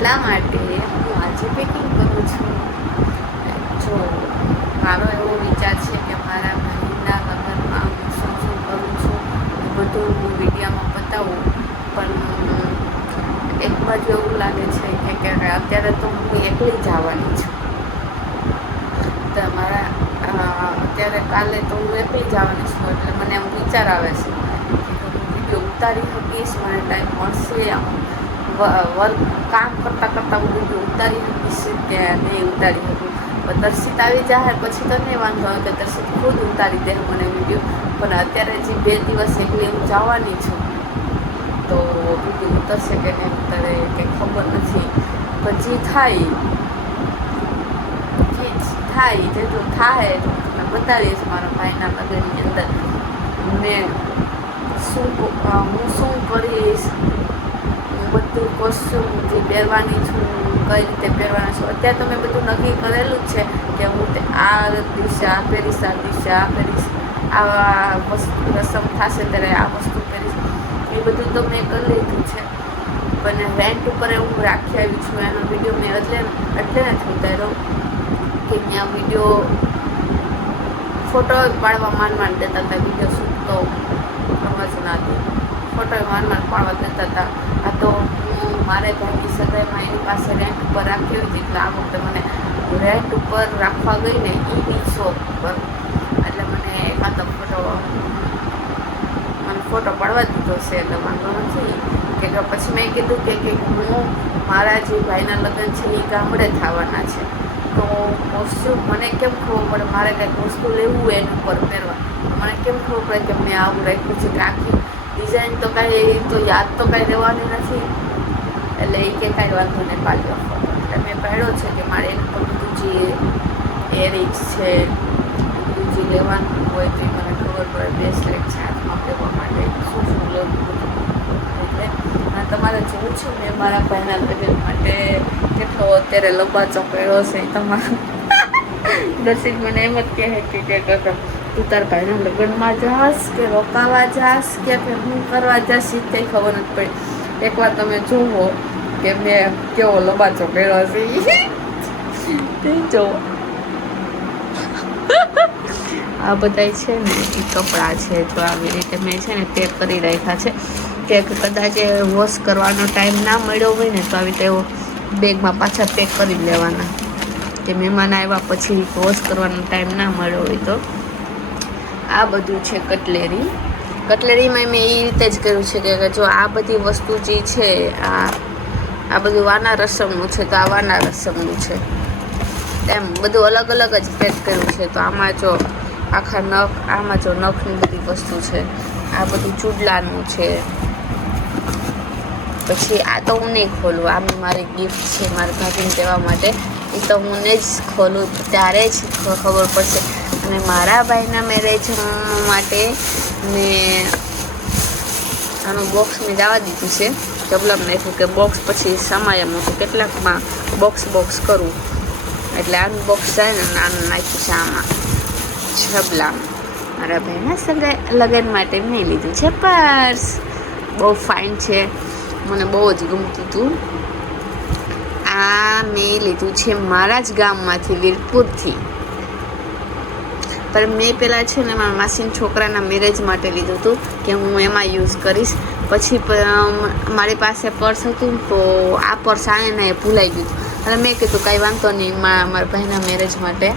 એટલા માટે હું આજે પેકિંગ કરું છું. જો મારો એવો વિચાર છે કે મારા ભાઈના લગ્નમાં હું શું શું કરું છું એ બધું હું વિડીયોમાં બતાવું. પણ એક બાજુ એવું લાગે છે કે અત્યારે તો હું એકલી જ આવવાની છું. તો મારા અત્યારે કાલે તો હું એકલી જ આવવાની છું, એટલે મને એમ વિચાર આવે છે કે હું વિડીયો ઉતારી શકીશ, મને ટાઈમ મળશે વર્ક કામ કરતાં કરતાં હું વિડીયો ઉતારી શકીશ કે નહીં ઉતારી શકું. પણ દર્શિત આવી જાય પછી તો નહીં વાંધો આવે કે દર્શિત ખુદ ઉતારી દે મને વિડીયો. પણ અત્યારે જે 2 દિવસ એકલી હું જવાની છું તો વિડીયો ઉતરશે કે નહીં ઉતરે કંઈ ખબર નથી. પણ જે થાય જેટલું થાય તો તમે બતાવીશ મારા ભાઈના લગ્નની અંદર ને હું શું કરીશ, હું બધું કોસ્ચ્યુમ જે પહેરવાની છું, કઈ રીતે પહેરવાના છું. અત્યારે તો મેં બધું નક્કી કરેલું જ છે કે હું આ દિવસે આ પહેરીશ, આ દિવસે આ પહેરીશ, આ વસ્તુ રસમ થશે ત્યારે આ વસ્તુ પહેરીશ, એ બધું તો મેં કરી લીધું છે. પણ રેન્ટ ઉપર હું રાખી આવી છું. એનો વિડીયો મેં એટલે નથી ઉતાર્યો કે ત્યાં વિડીયો ફોટો પાડવા માંડ દેતા હતા. વિડીયો શૂટ તો કરવા જ ના દે, ફોટો માંડ પાડવા દેતા હતા. આ તો હું મારે ભાઈની સગાઈમાં એની પાસે રેન્ટ ઉપર રાખી હતી, એટલે આ વખતે મને રેન્ટ ઉપર રાખવા ગઈ ને એની શોપ ઉપર, એટલે મને એકાદો ફોટો પાડવા દીધો છે. એટલે વાંધો નથી. કે પછી મેં કીધું કે હું મારા જે ભાઈના લગ્ન છે એ ગામડે થવાના છે, તો કોસ્ચ્યુમ મને કેમ ખબર પડે, મારે કંઈક વસ્તુ લેવું હોય એની ઉપર પહેરવા, મને કેમ ખબર પડે કે મેં આવું રાખ્યું છે કે આખી ડિઝાઇન તો કાંઈ તો યાદ તો કાંઈ રહેવાની નથી. એટલે એ કે કાંઈ વાંધો નહીં પાડ્યો ફોટો. એટલે મેં પાડ્યો છે કે મારે એનું પણ બધું જે એરિંગ્સ છે બધું જે લેવાનું હોય તો મને ખબર પડે. બ્રેસલેટ છે હાથમાં પહેરવા માટે શું શું લેવું બધું. એટલે તમારે જોવું છે મેં મારા ભાઈના લગ્ન માટે કેટલો અત્યારે લંબાચો પહેર્યો છે. તમારો દર્શિત મને એમ જ કહે કે તું તાર ભાઈના લગ્નમાં જાસ કે રોકાવા જાસ કે હું કરવા જાસ એ કંઈ ખબર નથી પડી. એકવાર તમે જુઓ કે મેં કેવો લંબાચો પહેર્યો છે તે જુઓ. આ બધા છે ને એ કપડાં છે, જો આવી રીતે મેં છે ને પેક કરી રાખ્યા છે કે કદાચ વોશ કરવાનો ટાઈમ ના મળ્યો હોય ને તો આવી રીતે બેગમાં પાછા પેક કરી લેવાના, કે મહેમાન આવ્યા પછી વોશ કરવાનો ટાઈમ ના મળ્યો હોય તો. આ બધું છે કટલેરીમાં મેં એ રીતે જ કર્યું છે કે જો આ બધી વસ્તુ જે છે આ બધું વાના રસમનું છે તો આ વાના રસમનું છે, એમ બધું અલગ અલગ જ પેક કર્યું છે. તો આમાં જો આખા નખ, આમાં જો નખની બધી વસ્તુ છે, આ બધું ચૂડલાનું છે. પછી આ તો હું નહીં ખોલું, આ મારી ગિફ્ટ છે મારા ભાભીને દેવા માટે, એ તો હું જ ખોલું ત્યારે જ ખબર પડશે. અને મારા ભાઈના મેરેજ માટે મેં આનું બોક્સ મેં જવા દીધું છે, ડબલામાં નાખ્યું કે બોક્સ પછી સમાય એમ હતું કેટલાકમાં બોક્સ કરું, એટલે આનું બોક્સ જાય ને નાનું નાખ્યું છે આમાં છબલામાં. મારા ભાઈના લગ્ન માટે મેં લીધું છે પર્સ, બહુ ફાઇન છે, મને બહુ જ ગમતું હતું. આ મેં લીધું છે મારા જ ગામમાંથી વીરપુરથી, પણ મેં પહેલાં છે ને મારા માસીના છોકરાના મેરેજ માટે લીધું હતું કે હું એમાં યુઝ કરીશ. પછી મારી પાસે પર્સ હતું તો આ પર્સ આને ભૂલાઈ ગયું અને મેં કીધું કાંઈ વાંધો નહીં, મારા ભાઈના મેરેજ માટે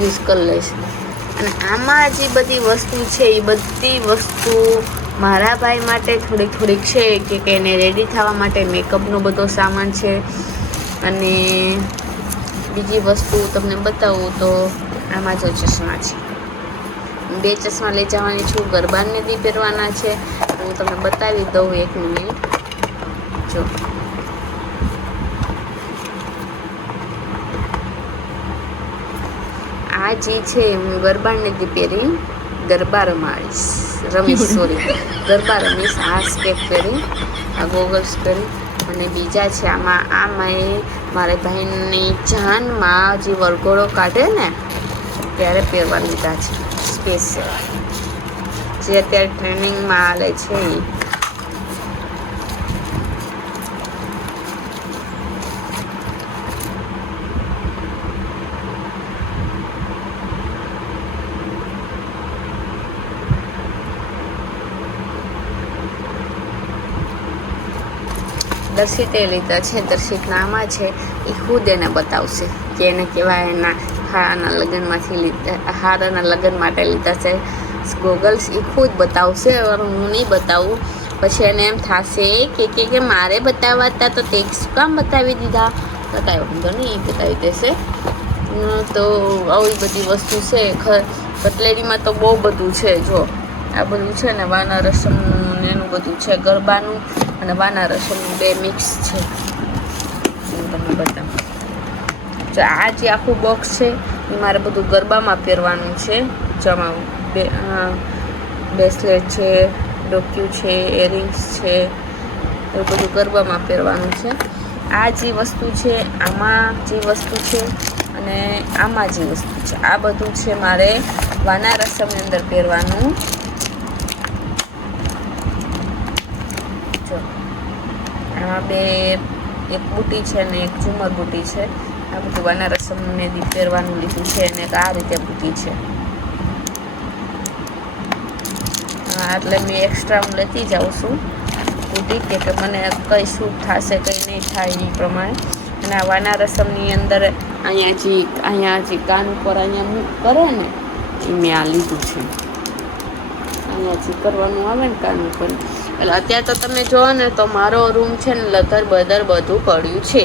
યુઝ કરી લઈશ. અને આમાં જે બધી વસ્તુ છે એ બધી વસ્તુ મારા ભાઈ માટે થોડીક છે કે એને રેડી થવા માટે મેકઅપનો બધો સામાન છે. અને બીજી વસ્તુ તમને બતાવું તો આમાં જો ચશ્મા છે, 2 ચશ્મા લઈ જવાની છું, ગરબાને બી પહેરવાના છે. હું તમને બતાવી દઉં 1 મિનિટ. જો આ જે છે હું ગરબાને બી પહેરી ગરબા રમીશ. આ સ્ટેપ પહેરી, આ ગોગલ્સ પહેરી. અને બીજા છે આમાં એ મારે ભાઈની જાનમાં જે વરઘોડો કાઢે ને ત્યારે પહેરવા લીધા છે સ્પેશિયલ, જે અત્યારે ટ્રેનિંગમાં હાલે છે એ. દર્શિતે લીધા છે. દર્શિતના આમાં છે એ ખુદ એને બતાવશે કે એને કેવા એના હારાના લગ્નમાંથી લીધા, હારાના લગ્ન માટે લીધા છે ગોગલ્સ. એ ખુદ બતાવશે, હું નહીં બતાવું. પછી એને એમ થશે કે મારે બતાવવા હતા તો તે શું કામ બતાવી દીધા. બતાવ્યો વાંધો નહીં, એ બતાવી દેશે. તો આવી બધી વસ્તુ છે. કટલેરીમાં તો બહુ બધું છે. જો આ બધું છે ને વાના રસમનું એનું બધું છે, ગરબાનું અને વાના રસમનું બે મિક્સ છે. હું તમને બતાવું. જો આ જે આખું બોક્સ છે એ મારે બધું ગરબામાં પહેરવાનું છે. જમાવું બ્રેસલેટ છે, ડોક્યુ છે, ઇયરિંગ્સ છે, એ બધું ગરબામાં પહેરવાનું છે. આ જે વસ્તુ છે, આમાં જે વસ્તુ છે અને આમાં જે વસ્તુ છે, આ બધું છે મારે વાના રસમની અંદર પહેરવાનું. જો આમાં બે, એક બુટી છે ને એક ઝુમર બુટી છે. આ બધું વાના રસમને પહેરવાનું લીધું છે અને આ રીતે બુટી છે. એટલે મેં એક્સ્ટ્રા હું લેતી જાઉં છું બુટી, કે મને કઈ શૂટ થશે કઈ નહીં થાય એ પ્રમાણે. અને આ વાના રસમની અંદર અહીંયા જે કાન ઉપર અહીંયા મૂક કરે ને એ મેં આ લીધું છે. અહીંયા જે કરવાનું આવે ને કાન ઉપર, એટલે અત્યારે તો તમે જોવો ને તો મારો રૂમ છે ને લધર બદર બધું પડ્યું છે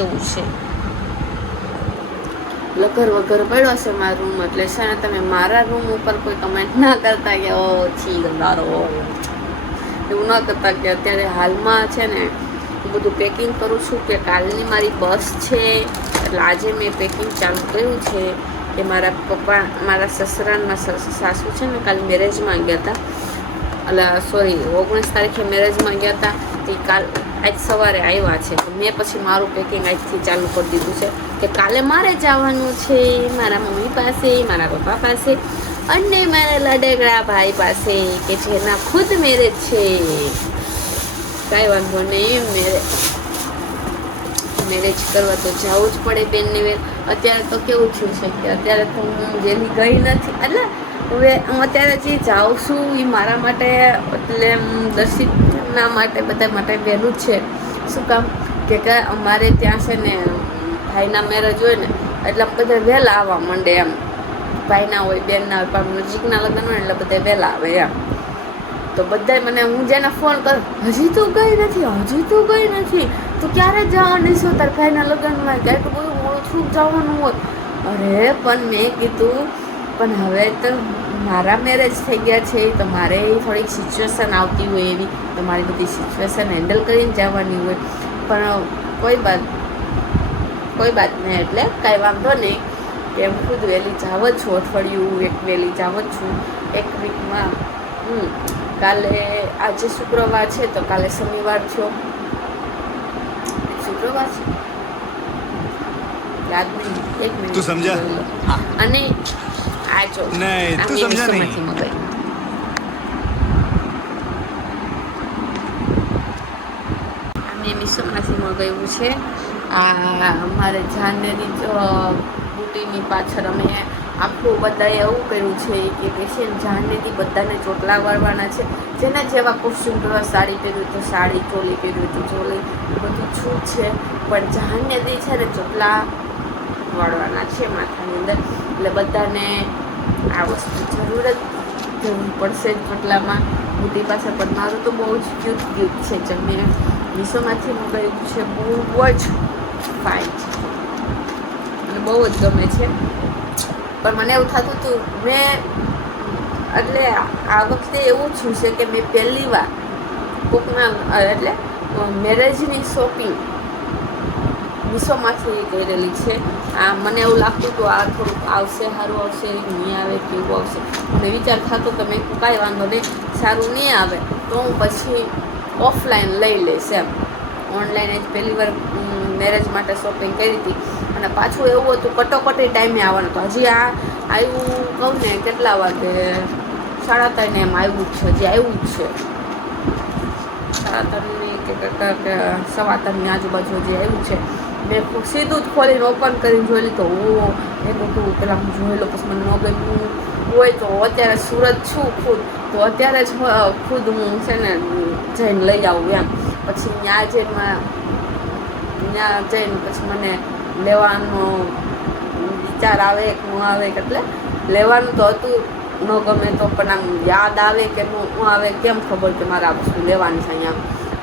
એવું છે. લગર વગર પડ્યો છે મારો રૂમ. એટલે છે ને તમે મારા રૂમ ઉપર કોઈ કમેન્ટ ના કરતા કે ઓ છી ગંદારો, એવું ના કરતા. કે અત્યારે હાલમાં છે ને બધું પેકિંગ કરું છું. કે કાલની મારી બસ છે એટલે આજે મેં પેકિંગ ચાલુ કર્યું છે. કે મારા પપ્પા, મારા સસરા સાસુ છે ને કાલ મેરેજમાં ગયા હતા, એટલે સોરી 19 તારીખે મેરેજમાં ગયા હતા. તે કાલ આજ સવારે આવ્યા છે. તો મેં પછી મારું પેકિંગ આજથી ચાલુ કરી દીધું છે કે કાલે મારે જવાનું છે મારા મમ્મી પાસે, મારા પપ્પા પાસે અને મારા લડકડા ભાઈ પાસે કે જેના ખુદ મેરેજ છે. કાંઈ વાંધો નહીં, મેરેજ કરવા તો જવું જ પડે બેનને વેર. અત્યારે તો કેવું થયું છે કે અત્યારે તો હું વહેલી ગઈ નથી, એટલે હવે હું અત્યારે જે જાઉં છું એ મારા માટે, એટલે દર્શિતના માટે, બધા માટે વહેલું જ છે. શું કામ કે અમારે ત્યાં છે ને ભાઈના મેરેજ હોય ને એટલે બધા વહેલા આવવા માંડે એમ. ભાઈના હોય, બેનના હોય, પણ નજીકના લગ્ન હોય એટલે બધા વહેલા આવે એમ. તો બધાય મને, હું જેને ફોન કરું, હજી તું ગઈ નથી, તું ક્યારે જવાની છો તાર ભાઈના લગ્નમાં, કે એટલું બધું મોડું છું જવાનું હોય. અરે પણ મેં કીધું પણ હવે તો મારા મેરેજ થઈ ગયા છે તો મારે થોડીક સિચ્યુએશન આવતી હોય એવી, તો મારી બધી સિચ્યુએશન હેન્ડલ કરીને જવાની હોય. પણ કોઈ બાત નહીં, એટલે કાંઈ વાંધો નહીં. કે હું ખુદ વહેલી જાવ જ છું, અઠવાડિયું એક વહેલી જાવ જ છું, એક વીકમાં. કાલે આજે શુક્રવાર છે તો કાલે શનિવાર થયો, શુક્રવાર છે યાદ નહીં, એક મિનિટ તું સમજા. અને આ જો નહીં તું સમજા નહીં, મગાઈ અમે મીશોમાંથી મગાવ્યું છે. આ અમારે જાનેરી બુટીની પાછળ અમે આખું બધાએ એવું કર્યું છે કે પેશન્ટ જાણનેથી બધાને ચોટલા વાળવાના છે. જેના જેવા કોસ્ચ્યુમ કરવા, સાડી પહેર્યું તો સાડી, ચોલી પહેર્યું તો ચોલી, બધું છૂટ છે. પણ જાણનેથી છે ને ચોટલા વાળવાના છે માથાની અંદર. એટલે બધાને આ વસ્તુ જરૂર પડશે જ ચોટલામાં, બુટી પાસે. પણ મારું તો બહુ જ ક્યુટ છે. જે મેં મીશોમાંથી મંગાવ્યું છે, બહુ જ ફાઇન છે અને બહુ જ ગમે છે. પણ મને એવું થતું હતું, એટલે આ વખતે એવું થયું છે કે મેં પહેલી વાર કોકના, એટલે મેરેજની શોપિંગ મીશોમાંથી કરેલી છે. આ મને એવું લાગતું હતું આ થોડુંક આવશે, સારું આવશે, નહીં આવે કેવું આવશે. મને વિચાર થતો કે મેં કાંઈ વાંધો નહીં, સારું નહીં આવે તો હું પછી ઓફલાઈન લઈ લઈશ એમ. ઓનલાઈન જ પહેલી વાર મેરેજ માટે શોપિંગ કરી હતી. અને પાછું એવું હતું કટોકટી ટાઈમે આવવાનું હતું. હજી આ આવ્યું કહું ને કેટલા વાગે, 3:30 એમ આવ્યું જ છે, હજી આવ્યું જ છે. 3:30 કે 3:15 આજુબાજુ હજી આવ્યું છે. મેં સીધું જ ખોલીને ઓપન કરીને જોઈ લીધું. એ બધું પેલા હું જોઈ લો, પછી મને ન ગમ્યું હોય તો અત્યારે સુરત છું ખુદ, તો અત્યારે જ ખુદ હું છે ને જઈને લઈ આવું એમ. પછી ત્યાં જઈને પછી મને લેવાનો વિચાર આવે કે ન આવે, એટલે લેવાનું તો હતું ન ગમે તો પણ આમ યાદ આવે કે ન આવે કેમ ખબર કે મારે આ વસ્તુ લેવાની છે અહીંયા.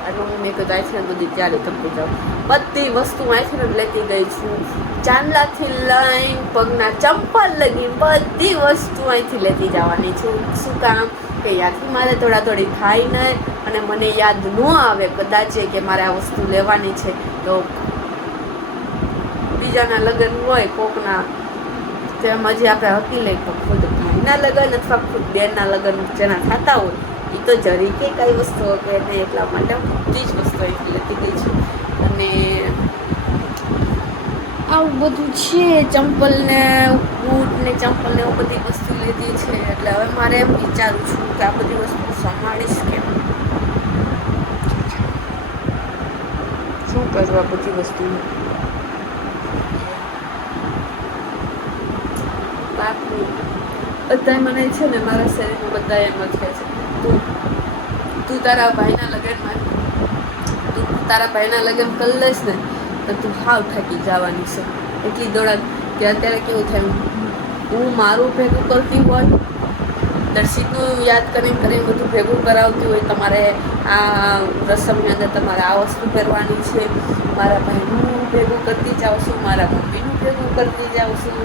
એટલે હું મેં કીધું આથી બધી તૈયારી કરતી જાઉં. બધી વસ્તુ અહીંથી લેતી ગઈ છું, ચાંદલાથી લઈને પગના ચંપલ લગી બધી વસ્તુ અહીંથી લેતી જવાની છું. શું કામ કે યાદથી મારે થોડી થાય નહીં અને મને યાદ ન આવે કદાચ કે મારે આ વસ્તુ લેવાની છે તો બીજાના લગ્ન હોય કોકના તેમ હજી આપણે હકી લઈએ તો ખુદ ભાઈના લગ્ન અથવા ખુદ બેનના લગ્ન જેના થતા હોય એ તો જરી કે કઈ વસ્તુ કે નહીં, એટલા માટે બધી જ વસ્તુ અહીંથી લેતી ગઈ છું. અને આવું બધું છે, ચંપલ ને બૂટ ને ચંપલ ને એવું બધી વસ્તુ લીધી છે. એટલે હવે મારે એમ વિચારું છું કે આ બધી વસ્તુ સંભાળીશ કેમ, શું કરવા બધી વસ્તુ. બધા મને છે ને મારા શરીરમાં બધા એમ જ કહે છે તું તારા ભાઈના લગ્ન કરી લઈશ ને તો તું હાવ થાકી જવાની છે. એટલી દોડા કે અત્યારે કેવું થાય, હું મારું ભેગું કરતી હોય, દર્શિતનું યાદ કરીને બધું ભેગું કરાવતી હોય, તમારે આ રસમની અંદર તમારે આ વસ્તુ પહેરવાની છે, મારા ભાઈનું ભેગું કરતી જાઉં છું, મારા મમ્મીનું ભેગું કરતી જાઉં છું.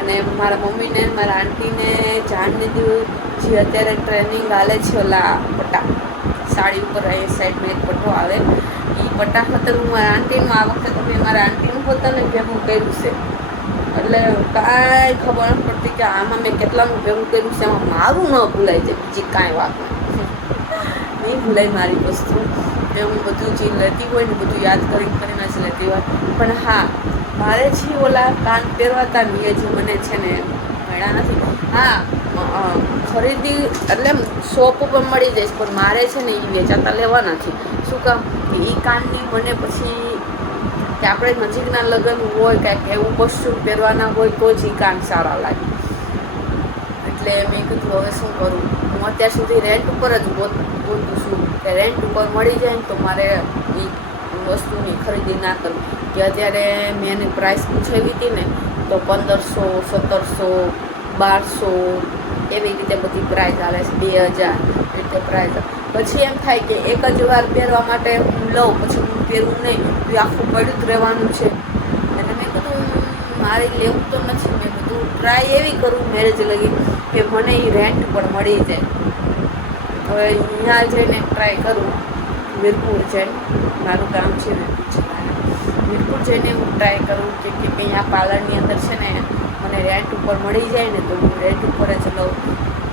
અને મારા મમ્મીને મારા આંટીને જાણ દીધી જે અત્યારે ટ્રેનિંગ હાલે છે ઓલા પટ્ટા સાડી ઉપર એ સાઈડમાં એક પટ્ટો આવે એ પટ્ટા ખાતર હું મારા આંટીનું આ વખતે મેં મારા આંટીનું પોતાને ભેગું કર્યું છે. એટલે કાંઈ ખબર ન પડતી કે આમાં મેં કેટલાનું ભેગું કર્યું છે, એમાં મારું ન ભૂલાય છે, બીજી કાંઈ વાત નહીં ભૂલાય મારી વસ્તુ. મેં હું બધું જે લેતી હોય ને બધું યાદ કરીને જ લેતી હોય. પણ હા, મારે જે ઓલા કાન પહેરવાતા ને એ જે મને છે ને મળ્યા નથી. હા, ખરીદી એટલે શોપ ઉપર મળી જઈશ પણ મારે છે ને એ વેચાતા લેવા નથી. શું કામ કે એ કાનની મને પછી કે આપણે નજીકના લગ્ન હોય કાંઈક એવું કોસ્ચ્યુમ પહેરવાના હોય તો જ એ કાન સારા લાગે. એટલે મેં કીધું હવે શું કરું, હું અત્યાર સુધી રેન્ટ ઉપર જ ગોતું છું કે રેન્ટ ઉપર મળી જાય ને તો મારે એ વસ્તુની ખરીદી ના કરું. કે અત્યારે મેં એની પ્રાઇસ પૂછાવી હતી ને તો 1500, 1700, 1200 એવી રીતે બધી પ્રાઇસ આવે છે, 2000 રીતે પ્રાઇસ. પછી એમ થાય કે એક જ વાર પહેરવા માટે હું લઉં પછી હું પહેરવું નહીં, એ આખું પડ્યું જ રહેવાનું છે. એટલે મેં કીધું મારે લેવું તો નથી. મેં કીધું ટ્રાય એવી કરું મેરેજ લગી કે મને એ રેન્ટ પર મળી જાય. હવે અહીંયા જઈને ટ્રાય કરું, વીરપુર જઈને મારું કામ છે ને વીરપુર જઈને હું ટ્રાય કરું કે અહીંયા પાર્લરની અંદર છે ને મને રેન્ટ ઉપર મળી જાય ને તો હું રેન્ટ ઉપર જ લઉં.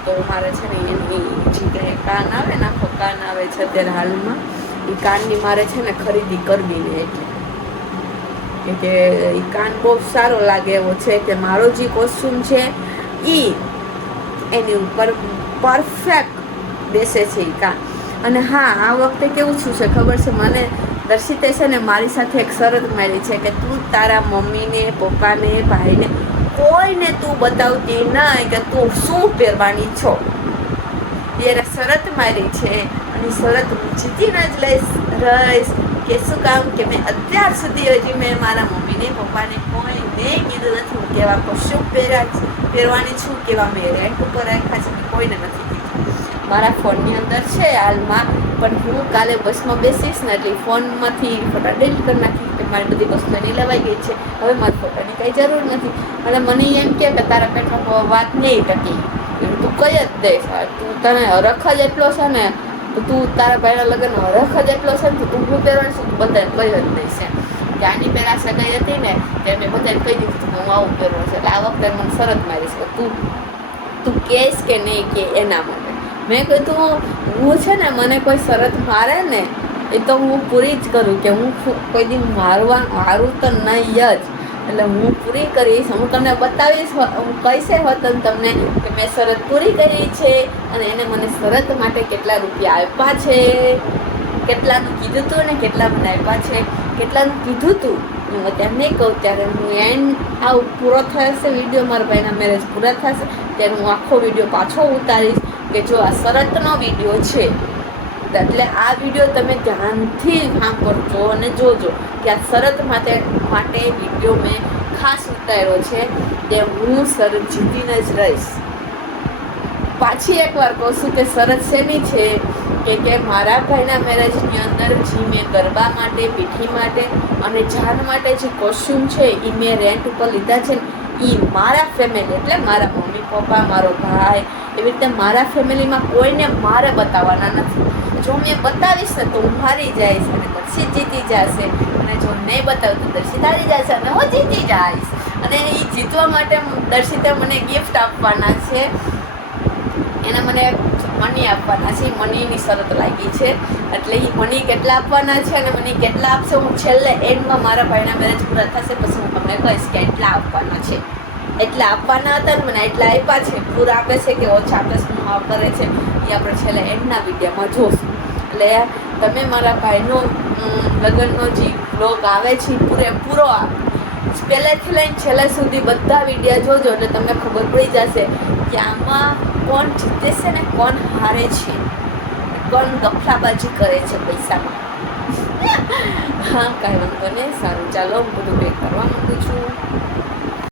તો મારે છે ને એની જે કાન આવે ને આખો કાન આવે છે અત્યારે હાલમાં એ કાનની મારે છે ને ખરીદી કરવી ને એટલે કે એ કાન બહુ સારો લાગે એવો છે કે મારો જે કોસ્ચ્યુમ છે એ એની ઉપર પરફેક્ટ બેસે છે એ કાન. અને હા, આ વખતે કેવું શું છે ખબર છે, મને દર્શિતે છે ને મારી સાથે એક શરત મારી છે કે તું તારા મમ્મીને પપ્પાને ભાઈને કોઈને તું બતાવતી નહીં કે તું શું પહેરવાની છો. એને શરત મારી છે અને શરત હું જીતીને જ રહીશ. કે શું કામ કે મેં અત્યાર સુધી હજી મેં મારા મમ્મીને પપ્પાને કોઈને કીધું નથી હું કેવા કોસ્ચ્યુમ પહેરવાની છું, કેવા મેં રેન્ટ ઉપર રાખ્યા છે, મેં કોઈને નથી કીધું. મારા ફોનની અંદર છે હાલમાં, પણ હું કાલે બસમાં બેસીશ ને એટલે ફોનમાંથી ફોટા ડિલીટ કરી નાખી કે મારી બધી વસ્તુ એની લેવાઈ ગઈ છે, હવે મારી ફોટાની કંઈ જરૂર નથી. અને મને એમ કે તારા પેટમાં વાત નહીં ટકી, તું કઈ જ દઈશ. તું તને હરખ જ એટલો છે ને તો તું તારા ભાઈના લગ્ન હરખ જ એટલો છે ને તો તું શું પહેરવાનું છે તું બધાને કઈ જ દઈશ. કે આની પહેલાં સગાઈ હતી ને તે મેં બધાને કહી દીધું હું આવું પહેરવાનું છે. એટલે આ વખતે મને શરત મારીશ કે તું કહેશ કે નહીં કે એના માટે. મેં કીધું હું છે ને મને કોઈ શરત મારે ને એ તો હું પૂરી જ કરું કે હું કોઈ દી મારું તો નહીં જ. એટલે હું પૂરી કરીશ, હું તમને બતાવીશ, હું કહીશે હોત તમને કે મેં શરત પૂરી કરી છે અને એને મને શરત માટે કેટલા રૂપિયા આપ્યા છે, કેટલાનું કીધું હતું ને કેટલા મને આપ્યા છે, કેટલાનું કીધું હતું હું અત્યારે નહીં કહું. ત્યારે હું આવું પૂરો થશે વિડીયો, મારા ભાઈના મેરેજ પૂરા થશે ત્યારે હું આખો વિડીયો પાછો ઉતારીશ કે જો આ શરતનો વિડીયો છે શકતા. એટલે આ વિડીયો તમે ધ્યાનથી સાંભળજો અને જોજો કે આ શરત માટે વિડીયો મેં ખાસ ઉતાર્યો છે કે હું શરત જીતીને જ રહીશ. પાછી એકવાર કહું છું કે શરત શેની છે કે મારા ભાઈના મેરેજની અંદર જે મેં ગરબા માટે, પીઠી માટે અને જાન માટે જે કોસ્ચ્યુમ છે એ મેં રેન્ટ ઉપર લીધા છે ને એ મારા ફેમિલી એટલે મારા મમ્મી પપ્પા, મારો ભાઈ, એવી રીતે મારા ફેમિલીમાં કોઈને મારે બતાવવાના નથી. જો મેં બતાવીશ ને તો હું હારી જઈશ અને દર્શિત જીતી જશે, અને જો નહીં બતાવું તો દર્શિત હારી જશે અને હું જીતી જઈશ. અને એ જીતવા માટે દર્શિતે મને ગિફ્ટ આપવાના છે, એને મને મની આપવાના છે. મનીની શરત લાગી છે, એટલે એ મની કેટલા આપવાના છે અને મને કેટલા આપશે હું છેલ્લે એન્ડમાં મારા ભાઈના મેરેજ પૂરા થશે પછી હું તમને કહીશ કે એટલા આપવાના છે. એટલા આપવાના હતા ને મને એટલા આપ્યા છે. પૂરા આપે છે કે ઓછા આપે છે, શું કરે છે એ આપણે છેલ્લે એન્ડના વિડીયોમાં જોશું. એટલે તમે મારા ભાઈનો લગ્નનો જે બ્લોગ આવે છે પૂરેપૂરો પહેલેથી લઈને છેલ્લે સુધી બધા વિડીયો જોજો એટલે તમને ખબર પડી જશે કે આમાં કોણ જીતે છે ને કોણ હારે છે, કોણ ગફલાબાજી કરે છે પૈસામાં. હા, કાંઈ વાંધો નહીં. સારું, ચાલો હું બધું પેક કરવા માંગુ છું.